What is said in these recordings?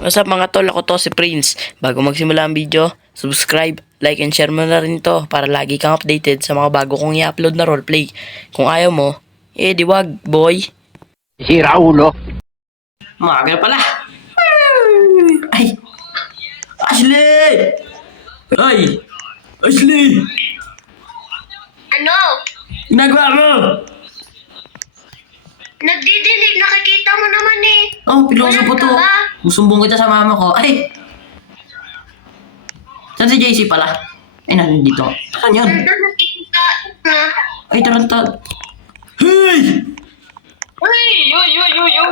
What's up mga tol, ako to si Prince. Bago magsimula ang video, subscribe, like and share mo na rin to para lagi kang updated sa mga bago kong i-upload na roleplay. Kung ayaw mo, di wag, boy. Sira ulo. Maaga pala. Ay! Ashley! Ay! Ashley! Ano? Ginagawa mo? Nagdidilig, nakikita mo naman eh. Oh, piloso po Wala to. ka ba? Musumbong kita sa mama ko. Ay! Saan si JC pala? Ay, nandito. Saan yun? Nandun nakikita na. Ay, taranta. Hey! Uy, yo.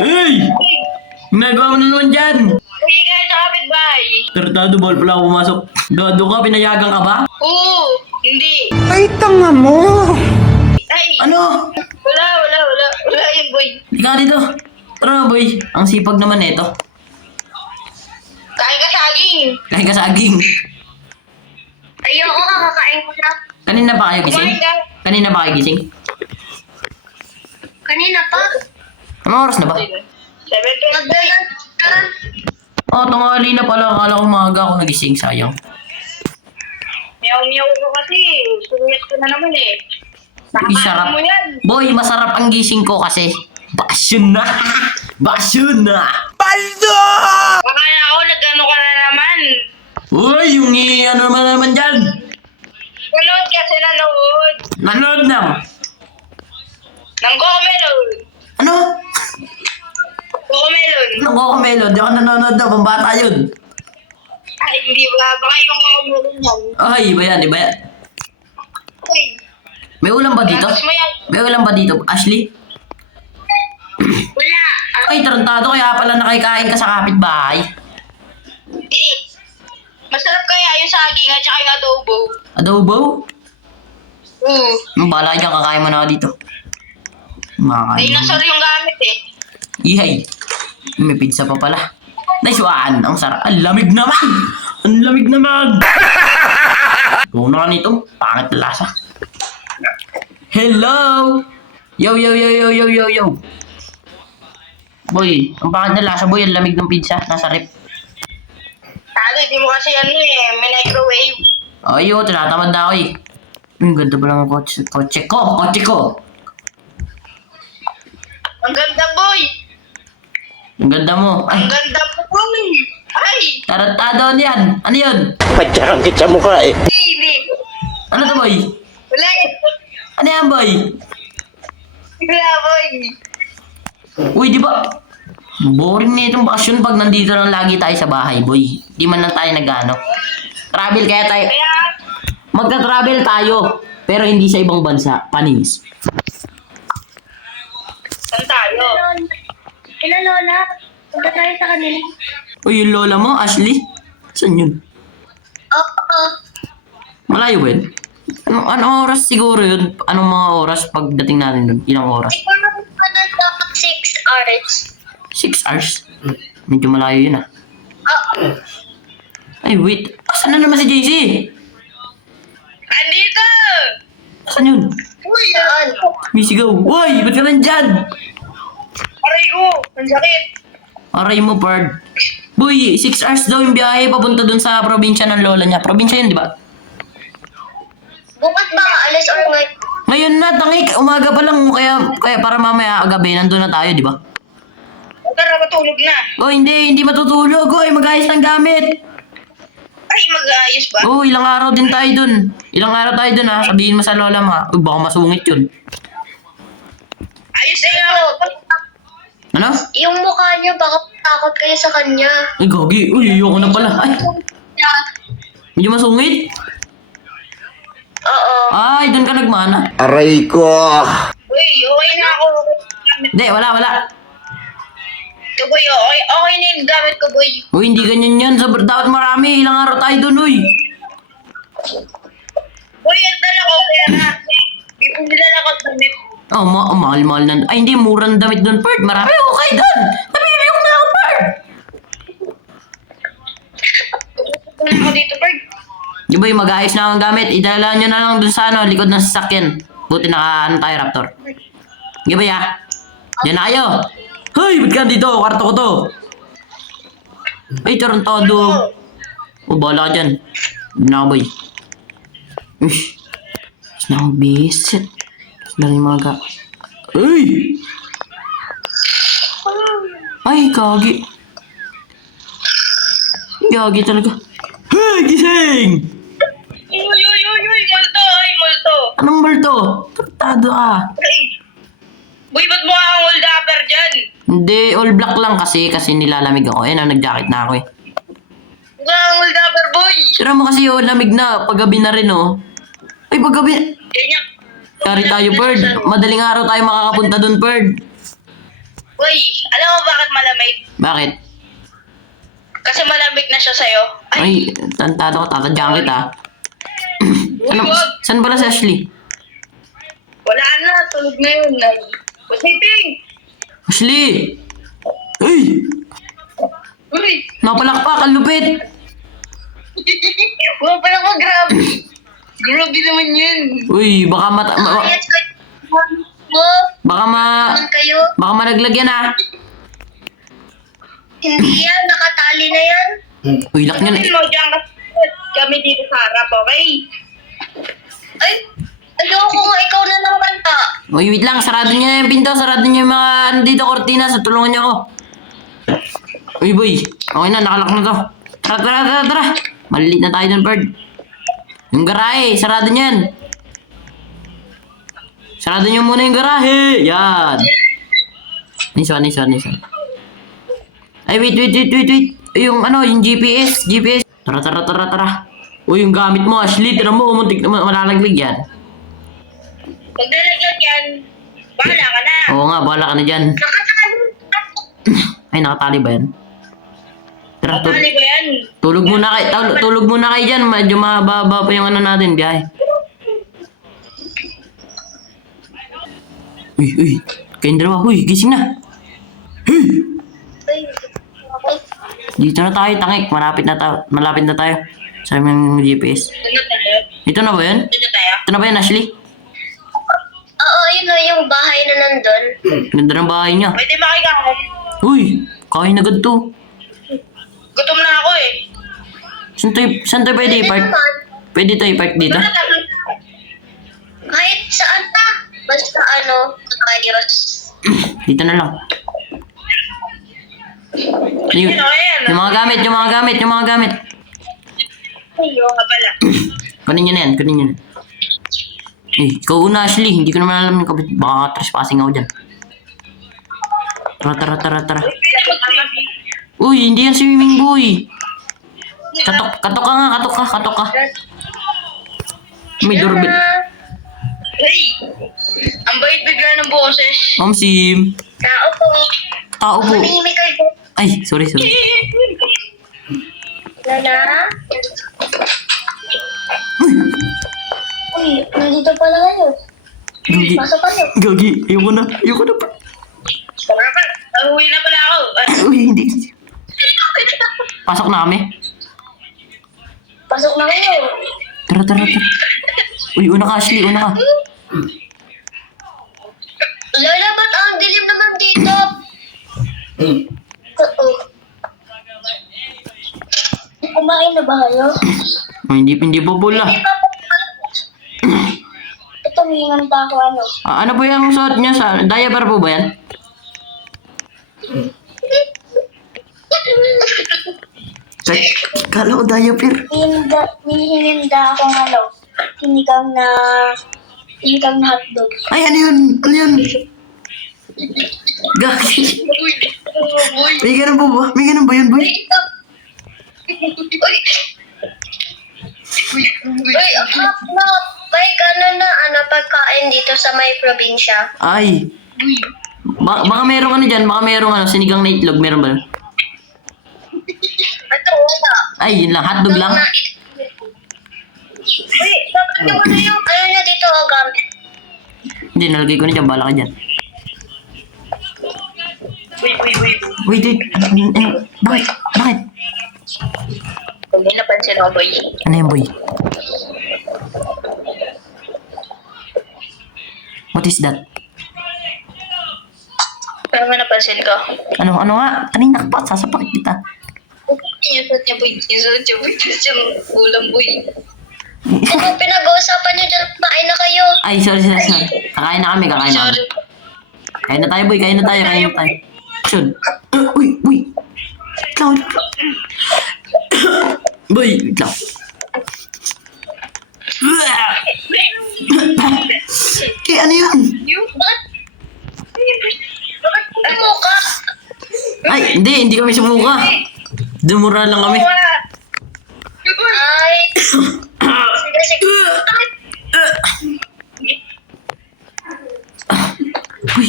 Hey! Ginagawa mo na naman dyan. Uy, guys, sa kapitbahay. Tarantado, bawal pala ako pumasok. Gado ka, pinayagan ka ba? Oo, hindi. Ay, tanga mo. Ay, Ano? wala yun, boy. Ika dito. Tara, boy. Ang sipag naman nito. Kain ka saging. Kahit ka saging. Ayoko, kakakain ko na. Kanina ba kayo gising? Kumain ka. Kanina ba kayo gising? Kanina pa. Anong oras na ba? 7:20. Nagdalan. Oh, tanghali na pala. Akala ko maaga ako nagising. Sayang. Meow ko kasi. Sumiyat ko na naman eh. Uy, sarap. Nakakain mo yan. Boy, masarap ang gising ko kasi. Basyon na! Basyon na! Paldo! Akala ko nagano ka na naman. Uy, yung ano naman dyan. Nanood kasi nanood. Nanood na. Nang Cocomelon. Ano? Cocomelon. Anong Cocomelon? Di ako nanonood na. Pambata yun. Ay, hindi ba? Baka ibang Cocomelon yan. Ay, iba yan, iba yan. Uy, May ulam ba dito? tapos mo yan. May ulam ba dito, Ashley? Wala. Ay, tarantado, kaya pala nakikain ka sa kapitbahay. Hindi. Masarap kaya yung saging at saka yung adobo. Adobo? Oo. Bala dyan, kakain mo na ako dito. Makakain. Dinosaur yung gamit eh. Ihay. May pizza pa pala. Nice one. Ang sarap. Ang lamig naman. Ang lamig naman. Una ka nito. Pangit na lasa. Hello. Yo. Boy, ang pangit na lasa, boy. Ang lamig ng pizza. Nasa rep. Talo, di mo kasi ano eh. May microwave. Ayo, tinatamad na ako eh. Ang ganda pa lang ang kotse ko. Ang ganda, boy. Ang ganda mo. Ay, Ang ganda mo, boy. Ay, tarantado yan. Ano yun? Padyarang kita mukha eh. hindi. Ano to, boy? Wala eh. Ano yan, boy? Wala, boy. Uy, di ba? Boring na itong bakasyon pag nandito lang lagi tayo sa bahay, boy. Di man lang tayo nag-ano. Travel kaya tayo. Kaya, Magka-travel tayo. Pero hindi sa ibang bansa. Panis. saan tayo? Kila Lola. Punta tayo sa kanila. Uy, yung lola mo, Ashley? Saan yun? Oo. Malayo ba yun? Anong oras siguro yun? Anong mga oras pagdating natin dun? Ilang oras? Siguro pa na dapat 6 hours. 6 hours? Medyo malayo yun ah. Oo. Ay, wait. Asan na naman si JC? Andito! Asan yun? Uy, yan. May sigaw. Uy, ba't ka nandyan? Aray ko, ang sakit. Aray mo, Pard. Boy, 6 hours daw yung biyahe papunta dun sa probinsya ng lola niya. Probinsya yun, di ba? Bukas ba alis or ngayon? Ngayon na, tangik. Umaga pa lang. Kaya para mamaya gabi, nandun na tayo, di ba? Tara, matulog na. Oh, hindi matutulog. Oy, mag-ayos ng gamit. Ay, mag-aayos ba? Oh, ilang araw din tayo dun. Ilang araw tayo dun, ha? Sabihin mo sa lola mo, ha? Uy, baka masungit yun. Ayos na yun. Ano? Yung mukha niya, baka takot kayo sa kanya. Ay, gagi. Uy, ayoko na pala. Ay, medyo masungit. Oo. Ay, dun ka nagmana. Aray ko. Uy, okay na ako. Hindi, wala. Ito, boy, okay na yung gamit ko, boy. Uy, hindi ganyan yan. Dapat marami. Ilang araw tayo dun, uy. Boy, ang dala ko, kaya na. Hindi po nilala ko damit. Oh, mahal-mahal na. Ay, hindi. Murang damit dun, Pard. Marami. Okay dun. Nabibiyok na ako, Pard. Kung ako dito, Bird. Di ba yung mag-ayos na akong gamit? Idala nyo na lang dun sa likod ng sasakyan. Buti naka tayo, Raptor. Di ba ya? Diyan na kayo. Hoy, ba't ka dito? Kwarto ko to. Ay, tarantado. O, bahala ka dyan. Hindi na ako, boy. Uy. Tapos na akong bisit. Tapos na rin mga ka... Ay! Ay, gagi. Gagi talaga. Hey, gising! Uy, multo, ay, multo. Anong multo? Tarantado ka. Ay. Boy, ba't mukha kang hold upper dyan? Hindi, all black lang kasi nilalamig ako. Ayun, nag-jacket na ako eh. Mukha kang hold upper, boy. Tira mo kasi oh, lamig na. Paggabi na rin oh. Ay, paggabi. Ganyan. Kari tayo, Perd. Madaling araw tayo makakapunta dun, Perd. Uy, alam mo bakit malamig? Bakit? Kasi malamig na siya sa'yo. Ay, tantado ko, tatadyakan kita. Ano, wag. saan pala si Ashley? Wala na, tulog na yun. Pusiping! Ashley! Ay! Uy! Napalakpak, ang lupit! Huwag pala mag-grab. Grabe naman yun. Uy, baka Ayos kayo. baka Naman kayo. baka malaglag yan ah. Hindi yan, nakatali na yan. Uy, lak niyan. Sabihin mo dyan kasi kami dito sa harap, okay? Ay, ayoko nga, ikaw na naman ta. Uy, wait lang, sarado niyo yung pinto, sarado niyo yung mga ano dito, kortina, sa tulungan niyo ako. Uy, boy, okay na, nakalak na to. Tara. Maliliit na tayo dun, Bird. Yung garahe, sarado niyan. Sarado niyo muna yung garahe. Yan. Nice one. Ay, wait. Yung ano, yung GPS. Tara. Uy, yung gamit mo, Ashley, tira mo, umuntik na malalaglag yan. Pag nalaglag yan, bahala ka na. Oo nga, bahala ka na dyan. Nakatali. Ay, nakatali ba yan? Tara, Nakatali ba yan? tulog muna kayo dyan. Medyo mahaba pa yung ano natin, biyahe. Uy, kayong dalawa, gising na. Ay, Dito na tayo, tangik. Malapit na tayo. Sa aming GPS. Ano tayo? Ito na ba yan? Dito tayo? Ito na ba yan, Ashley? Oo, yun o, yung bahay na nandun. Ganda ng bahay niya. Pwede makikakot. Uy, kain agad to. Gutom na ako eh. Saan tayo pwede i-park? Pwede tayo i-park dito? Kahit saan ta. Basta ayos. Dito na lang. Yung mga gamit. Ayun nga pala. Kunin nyo na yan. Ikaw una, Ashley. Hindi ko naman alam yung kabit. Baka trespassing ako dyan. Tara. Uy, hindi yan swimming boy. Katok ka. May doorbell. Hey! Ang bait bigla ng boses. Ma'am Sim. Tao po. Tao po. Manihimik kayo. Ay, sorry. Lala? Uy, nandito pala kayo. Gagi. Pasok kayo. Gagi. Ayoko na pa. Uwi na pala ako. Uy, hindi. Pasok na kami. Pasok na kayo. Tara. Uy, una ka, Ashley. Una ka. Lola, ba't ang dilim naman dito? Oo. Kumain na ba kayo? Ay, hindi po pula. Hindi pa po. Ito, mingan pa ako Ano po yung suot niya sa... Diaper po ba yan? Kala ko diaper. Hinihinda akong sinigang na hotdog. Ay, ano yun? Gagi. May ganun ba yun, boy? May gano'n na pagkain dito sa may probinsya. Ay. Baka meron dyan. Baka meron sinigang na itlog. Meron ba? Ito, wala. Ay, yun lang. Hotdog lang. Uy, bakit yung yung niya dito, gamit? Hindi, nalagay ko na dyan. Bala ka dyan. Wait. Bakit? Hindi napansin ako, boy. Ano yan, boy? What is that? Pero may napansin ko. Ano nga? Kanina ka pa. Sasapak kita. Yung suot niya, boy. Yung suot niya, boy. Tapos yung ulam, boy. Ano pinag-uusapan niyo dyan? Kain na kayo. Ay, sorry. Kakain na kami. Sorry. Kain na tayo, boy. Kain na tayo. Action. Uy. Wait lang. Boy, wait lang. Kaya ano yun? Yung ba't? Bakit mo ka? Ay, hindi kami sumuka. Dumura lang kami. Ay. Sige.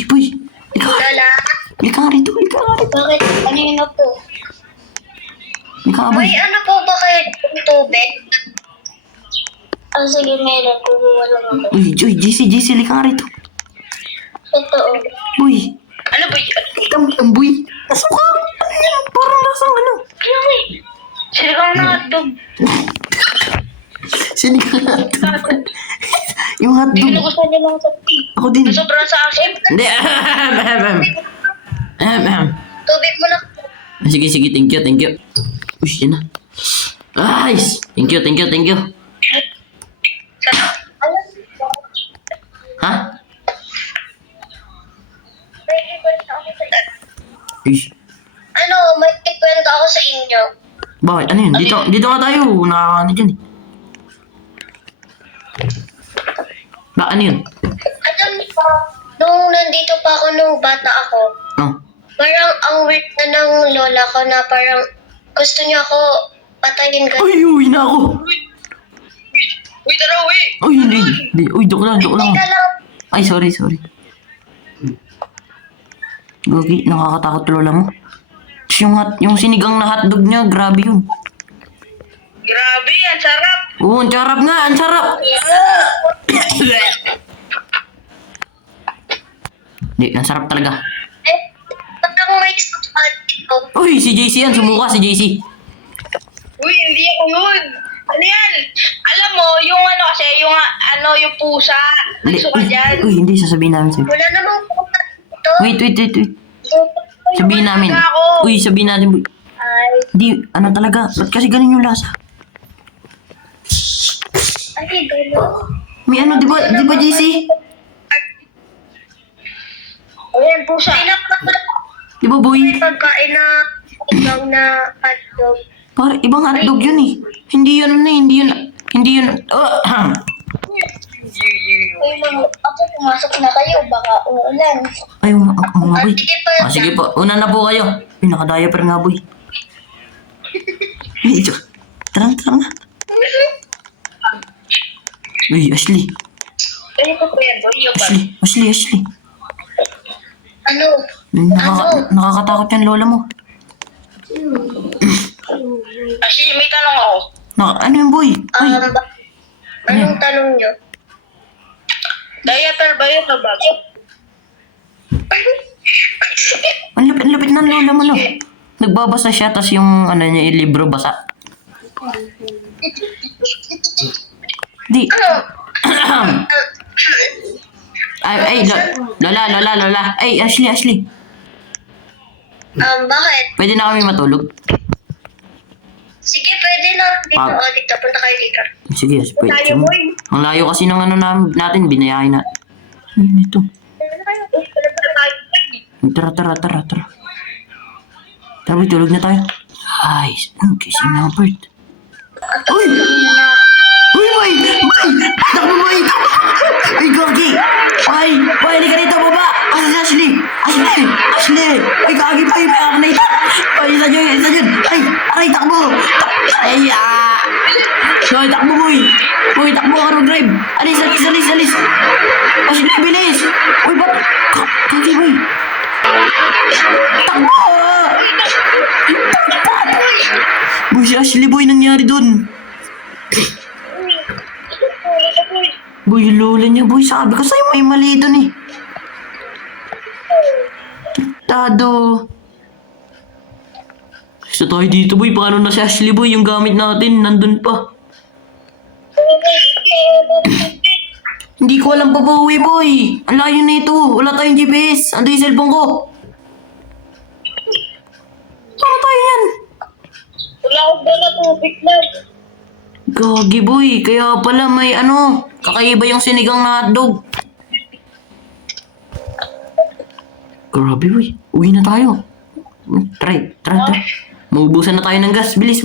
Boy. Lala. Ika nga rito. Bakit? Kanina po. Ika nga, boy. May ano po ba kayo ng tubig? Sige, meron. Kukuha lang ako. Uy, JC, lika nga rito. Totoo. Boy. Ano ba yun? Ang boy. Nasuka. Ano yan? Parang lasang ano. Sinigang na hotdog. Sinigang na hotdog. Yung Hindi ko hotdog. nagustuhan niya lang sa tea. Ako din. Sobrang sa akin. Hindi. Tubig mo na. Sige. Thank you. Uy, yan na. Nice. Thank you. Ha? Uy. Ano, may tikwento ako sa inyo. Bakit? Ano yun? Dito nga tayo. Nakakano dyan eh. Ano yun? Alam niyo ba, nung nandito pa ako nung bata ako, Oh. parang ang weird na ng lola ko na parang gusto niya ako patayin ka. Uy na ako. Uy, tara, uy! Uy, hindi. Uy, joke lang. Hindi ka lang. Ay, sorry. Gogi, nakakatakot lola mo. Yung sinigang na hotdog niya, grabe yun. Grabe, ang sarap! Oo, ang sarap nga, ang sarap. Hindi, ang sarap talaga. Eh, parang may spot dito. Uy, si JC yan, sumuka si JC. Uy, hindi ako yun! Ano yan? Alam mo, yung ano kasi, yung pusa, nagsuka dyan. Uy, hindi, sasabihin namin sa'yo. Wala namang pusa dito. Wait. Sabihin namin. Ako. Uy, sabihin natin. Ay, Hindi, ano talaga, ba't kasi ganun yung lasa? ay, gano'n. May ano, di ba JC? Ayan, pusa. Ay, Di ba boy? may pagkain na ibang na hotdog. Parang ibang hotdog yun eh. Hindi yun. Oh, Uy, ako pumasok na kayo, baka uulan. ay, mga boy. Sige pa. Sige po, una na po kayo. Uy, naka-diaper nga boy. Uy, tara na. Uy, Ashley. Ano ko po yan, boy? Yung Ashley. Ano? Nakakatakot yan lola mo. Actually, may tanong ako. Ano yung boy? Uy, Anong tanong nyo? Diaper ba yun o bago? ang lapit ng lola mo no. Nagbabasa siya, tas yung ano niya, yung libro basa. Di. Ano? Ay, lola. Ay, Ashley. Bakit? Pwede na kami matulog? Sige, pwede na. Dito, Ah. dito. Punta kayo dito. Sige, pwede. Tayo, boy. Ang layo kasi ng ano natin, binayahin na. Ito. Tara. Tara, boy, tulog na tayo. Ay, kissing na bird. Uy, boy! Takbo, boy! Uy, Gogi! Ay, hindi ka dito, baba! Ashley! Uy, Gogi, boy! May ako na ito! Ay, isa dyan! Ay, takbo! Ay, Hoy, takbo, boy! Boy, takbo ka mag-drive! Alis! Ashley, bilis! Uy, ba't? Gogi, boy! Takbo! Boy, si Ashley, boy, nangyari dun. Boy, yung lola niya, boy. Sabi ko sa'yo, may mali dun eh. Tado. Gusto tayo dito, boy. Paano na si Ashley, boy? Yung gamit natin, nandun pa. Hindi ko alam pa ba uwi, boy. Ang layo na ito. Wala tayong GPS. Ando yung cellphone ko. Paano tayo yan? Uy, tawag doon na tubig na. Gagi boy, kaya pala may ano, kakaiba yung sinigang na hotdog. Grabe boy, uwi na tayo. Try. Maubusan na tayo ng gas, bilis.